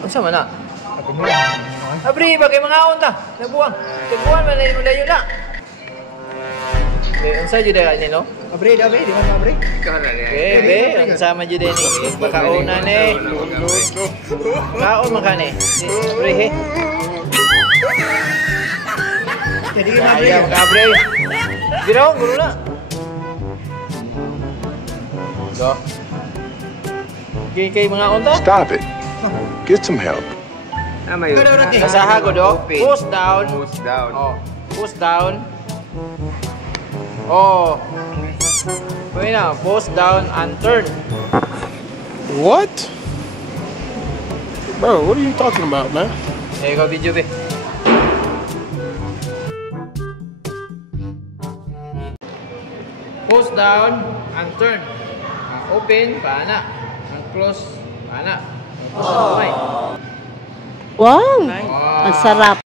Unsa man na? Abri, bagay mga unta. Nabuang. Tubuan man na layo na. Unsa jud ka nino? Abri, di man abri. Be, unsa man jud ni? Makauna ni. Kaon man kani. Abri he. Jadi ka abri. Ayaw abri. Giraw, gulo na. Go. Kay mga unta? Stop it. Get some help. Basaha ko do. Push down. Push down. Oh, push down. Oh. Wait na, push down and turn. What? Bro, what are you talking about, man? Eh, go video be. Push down and turn. Open, paana. And close, paana. Wow! Wow. Ang sarap.